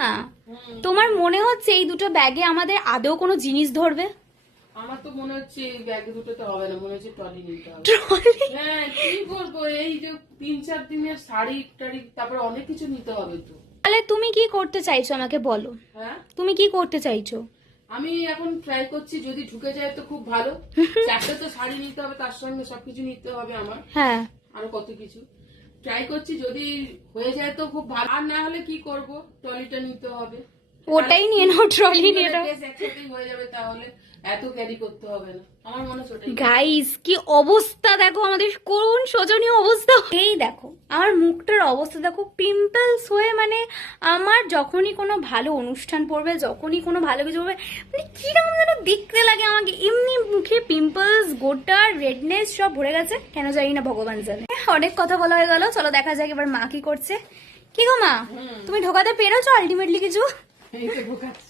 হ্যাঁ, তোমার মনে হচ্ছে এই দুটো ব্যাগে আমাদের আদৌ কোনো জিনিস ধরবে? আমার তো মনে হচ্ছে এই ব্যাগ দুটোতে হবে না, মনে হচ্ছে ট্রলি নিতে হবে। ট্রলি? হ্যাঁ, কি করবো, এই যে 3-4 দিনের শাড়ি টাড়ি, তারপরে অনেক কিছু নিতে হবে তো। তাহলে তুমি কি করতে চাইছো আমাকে বলো? হ্যাঁ, তুমি কি করতে চাইছো? আমি এখন ট্রাই করছি, যদি ঢুকে যায় তো খুব ভালো। 4টে তো শাড়ি নিতে হবে, তার সঙ্গে সবকিছু নিতে হবে আমার, হ্যাঁ, আরো কত কিছু ট্রাই করছি। যদি হয়ে যায় তো খুব ভালো, আর না হলে কি করব, ট্রলিটা নিতে হবে। ওটাই নিয়ে নাও, ট্রলি নিয়ে নাও। ড্রেস একসাথেই হয়ে যাবে, তাহলে এত ক্যারি করতে হবে না, আমার মনে হচ্ছে ওটাই। গাইস, কি অবস্থা দেখো আমাদের, কোন শোচনীয় অবস্থা। এই দেখো আমার মুখটার অবস্থা দেখো, পিম্পলস হয়ে, মানে আমার যখনই কোনো ভালো অনুষ্ঠান পড়বে, যখনই কোনো ভালো কিছু পড়বে, মানে কিরকম যেন দেখতে লাগে আমাকে। এমনি মুখে পিম্পলস, গোটা রেডনেস সব ভরে গেছে, কেন জানি না, ভগবান জানে। অনেক কথা বলা হয়ে গেল, চলো দেখা যাক এবার মা কি করছে। কি গো মা, তুমি ঢোকাতে পেরেছো আলটিমেটলি কিছু? এই তো ঢোকাচ্ছি।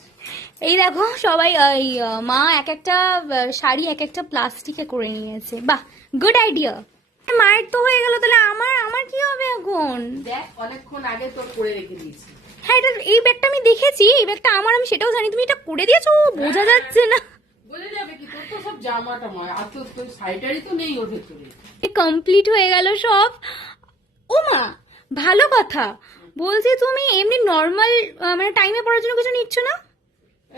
এই দেখো সবাই, মা এক একটা শাড়ি এক একটা প্লাস্টিকে করে নিয়েছে। বাহ, গুড আইডিয়া। মায়ের তো হয়ে গেল, তাহলে আমার আমার কি হবে এখন? দেখ, অনেকক্ষণ আগে তোর করে রেখে দিয়েছি। হ্যাঁ, এটা এই ব্যাগটা আমি দেখেছি, এই ব্যাগটা আমার, আমি সেটাও জানি। তুমি এটা করে দিয়েছো, বোঝা যাচ্ছে না। বলে যাবে কি, তোর তো সব জামা টামা, আর তোর শাড়িটারই তো নেই ওর ভেতরে। কমপ্লিট হয়ে গেল সব। ও মা, ভালো কথা। বলছি তুমি এমনি নর্মাল মানে টাইমে পড়ার জন্য কিছু নিচ্ছ না?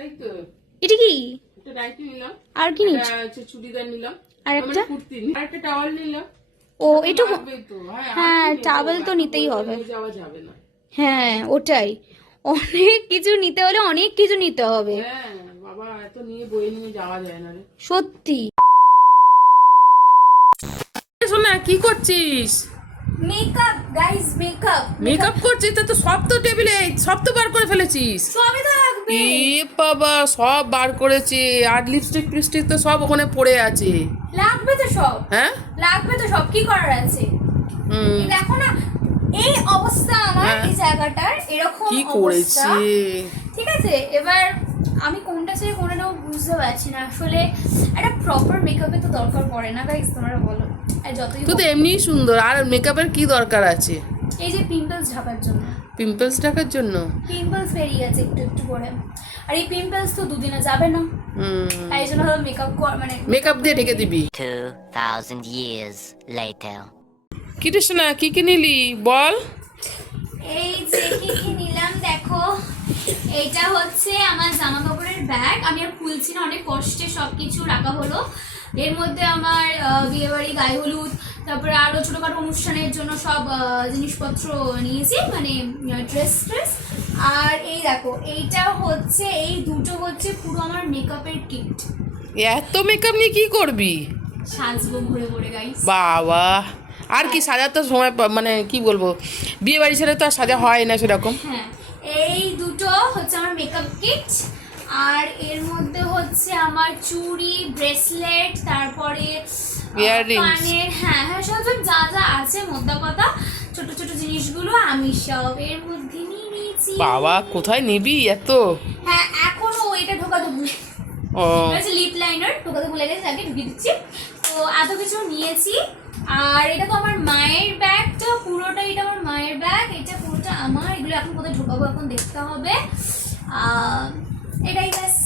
এই তো এটা কি? একটা নাইটি নিলাম, আর কি নিচ্ছ? একটা হচ্ছে চুড়িদার নিলাম, আর একটা? কুর্তি, আর একটা টাওয়াল নিলাম। ও, এটুকু? লাগবেই তো, হ্যাঁ, আর কি নিয়ে টাওয়েল যাবো? তো এখন নিতেই বয়ে হবে। নিয়ে যাওয়া যাবে না। হ্যাঁ, ওটাই, অনেক কিছু নিতে হলে অনেক কিছু নিতে হবে। হ্যাঁ বাবা, এত নিয়ে বয়ে নিয়ে যাওয়া যায় না রে। সত্যি। শোনা, কি করছিস? Makeup guys, makeup. মেকআপ করছিস? তা তো সব তো টেবিলে, সব তো বার করে ফেলেছিস। সবই তো লাগবে। এ বাবা, সব বার করেছে, আর লিপস্টিক ফিপস্টিক তো সব ওখানে পড়ে আছে। লাগবে তো সব। হ্যাঁ, লাগবে তো সব, কি করার আছে? এই দেখো না, এই অবস্থা আমার, হ্যাঁ। এই জায়গাটার এরকম কি অবস্থা। করেছে? ঠিক আছে, এবার আমি কোনটা ছেড়ে কোনটা নেবো বুঝতে পারছি না আসলে। একটা প্রপার মেকআপে তো দরকার পড়ে না গাইস, তোমরা বলো? আর যতই তুই তো এমনিই সুন্দর, আর মেকআপের কি দরকার আছে? এই যে পিম্পলস ঢাকার জন্য, পিম্পলস ঢাকার জন্য। পিম্পলস বেরিয়ে আছে একটু একটু করে, আর এই পিম্পলস তো দুদিনে যাবে না, তাই জন্য মেকআপ মানে মেকআপ দিয়ে ঢেকে দিবি। 2000 years later. কি রে সোনা, কি কি নিলি বল? এই যে কি কি নিলাম দেখো, এইটা হচ্ছে আমার জামা কাপড়ের ব্যাগ, আমি আর খুলছি না, অনেক কষ্টে সবকিছু রাখা হলো। এর মধ্যে আমার বিয়ে বাড়ি, গায়ে হলুদ, তারপরে আরো ছোটখাটো অনুষ্ঠানের জন্য সব জিনিসপত্র নিয়েছি, মানে ড্রেস ট্রেস। আর এই দেখো, এইটা হচ্ছে, এই দুটো হচ্ছে পুরো আমার মেকআপের কিট। এত মেকআপ নিয়ে কি করবি? সাজবো ঘুরে ঘুরে গাইস। বাবা, আর কি সাজাতে সময় মানে কি বলবো, বিয়ে বাড়ি ছেড়ে তো আর সাজা হয় না সেরকম। হ্যাঁ, এই দুটো হচ্ছে আমার মেকআপ কিট। আর এর মধ্যে হচ্ছে আমার চুড়ি, ব্রেসলেট, তারপরে Earrings। কানের, হ্যাঁ হ্যাঁ, সব সব যা যা আছে মোদ্দা কথা, ছোট ছোট জিনিসগুলো আমি সব এর মধ্যে নিয়ে নিয়েছি। বাবা, কোথায় নিবি এত? হ্যাঁ, এখনো এটা ঢোকাতে ভুলে, ও, লিপ লাইনার ঢোকাতে ভুলে গেছি, আগে ঢুকিয়ে দিচ্ছি। তো এত কিছু নিয়েছি। আর এটা তো আমার মায়ের ব্যাগটা পুরোটা, এটা আমার মায়ের ব্যাগ, এটা পুরোটা আমার। এগুলো এখন কোথায় ঢোকাবো এখন দেখতে হবে। এটাই ব্যাস।